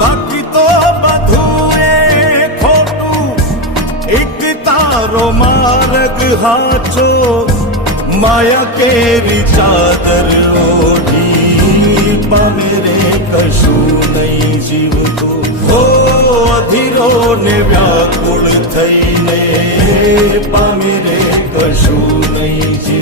બાકી તો બધું એ ખોટું, એક તારો માર્ગ હાચો, માયા કેરી ચાદર ઓઢી પામે રે કશું નહીં જીવતું. હો અધીરો ને વ્યાકુળ થઈને પામે રે કશું નહીં જીવતું.